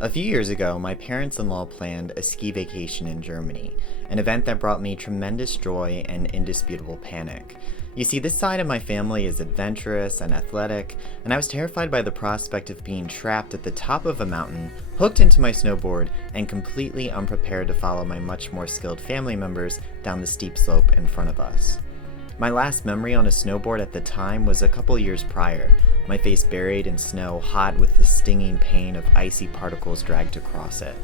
A few years ago, my parents-in-law planned a ski vacation in Germany, an event that brought me tremendous joy and indisputable panic. You see, this side of my family is adventurous and athletic, and I was terrified by the prospect of being trapped at the top of a mountain, hooked into my snowboard, and completely unprepared to follow my much more skilled family members down the steep slope in front of us. My last memory on a snowboard at the time was a couple years prior, my face buried in snow, hot with the stinging pain of icy particles dragged across it.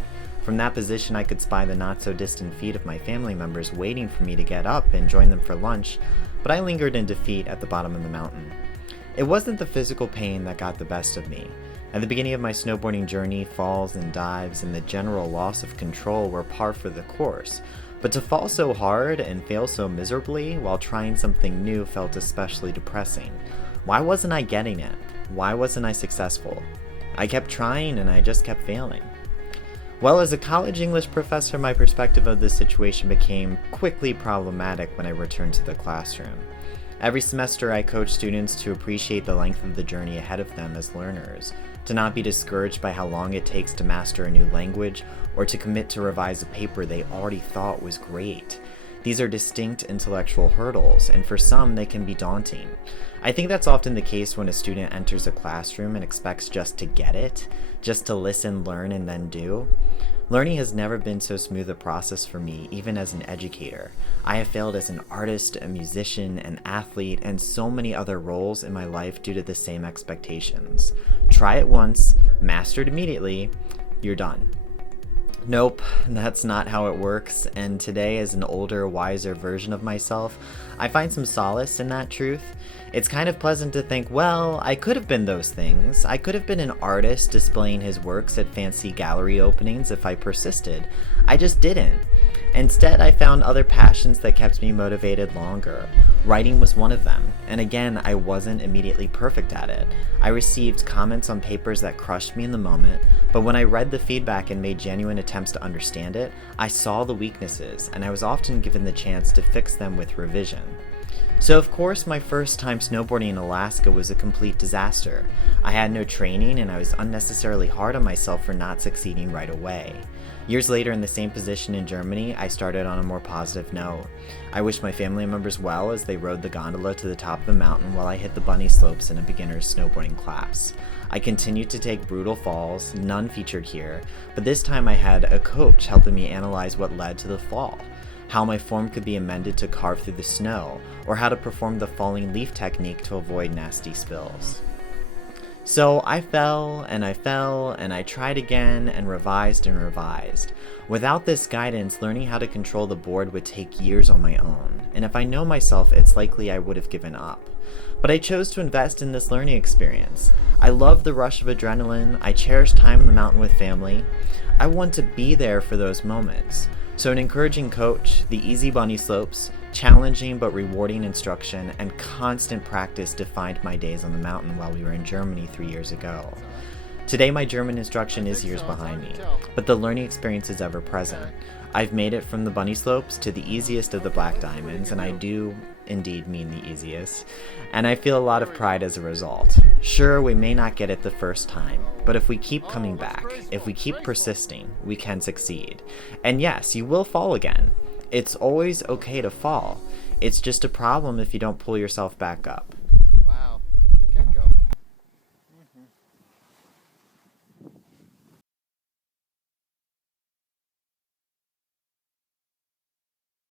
From that position, I could spy the not-so-distant feet of my family members waiting for me to get up and join them for lunch, but I lingered in defeat at the bottom of the mountain. It wasn't the physical pain that got the best of me. At the beginning of my snowboarding journey, falls and dives and the general loss of control were par for the course. But to fall so hard and fail so miserably while trying something new felt especially depressing. Why wasn't I getting it? Why wasn't I successful? I kept trying and I just kept failing. Well, as a college English professor, my perspective of this situation became quickly problematic when I returned to the classroom. Every semester I coach students to appreciate the length of the journey ahead of them as learners, to not be discouraged by how long it takes to master a new language or to commit to revise a paper they already thought was great. These are distinct intellectual hurdles, and for some they can be daunting. I think that's often the case when a student enters a classroom and expects just to get it, just to listen, learn, and then do. Learning has never been so smooth a process for me, even as an educator. I have failed as an artist, a musician, an athlete, and so many other roles in my life due to the same expectations. Try it once, master it immediately, you're done. Nope, that's not how it works, and today, as an older, wiser version of myself, I find some solace in that truth. It's kind of pleasant to think, well, I could have been those things. I could have been an artist displaying his works at fancy gallery openings if I persisted. I just didn't. Instead, I found other passions that kept me motivated longer. Writing was one of them, and again, I wasn't immediately perfect at it. I received comments on papers that crushed me in the moment, but when I read the feedback and made genuine attempts to understand it, I saw the weaknesses, and I was often given the chance to fix them with revision. So of course, my first time snowboarding in Alaska was a complete disaster. I had no training, and I was unnecessarily hard on myself for not succeeding right away. Years later, in the same position in Germany, I started on a more positive note. I wished my family members well as they rode the gondola to the top of the mountain while I hit the bunny slopes in a beginner's snowboarding class. I continued to take brutal falls, none featured here, but this time I had a coach helping me analyze what led to the fall, how my form could be amended to carve through the snow, or how to perform the falling leaf technique to avoid nasty spills. So I fell, and I tried again and revised and revised. Without this guidance, learning how to control the board would take years on my own, and if I know myself, it's likely I would have given up. But I chose to invest in this learning experience. I love the rush of adrenaline, I cherish time on the mountain with family. I want to be there for those moments. So an encouraging coach, the easy bunny slopes, challenging but rewarding instruction, and constant practice defined my days on the mountain while we were in Germany 3 years ago. Today my German instruction is years behind me, but the learning experience is ever present. I've made it from the bunny slopes to the easiest of the black diamonds, and I do indeed mean the easiest, and I feel a lot of pride as a result. Sure, we may not get it the first time, but if we keep coming back, if we keep persisting, we can succeed. And yes, you will fall again. It's always okay to fall. It's just a problem if you don't pull yourself back up.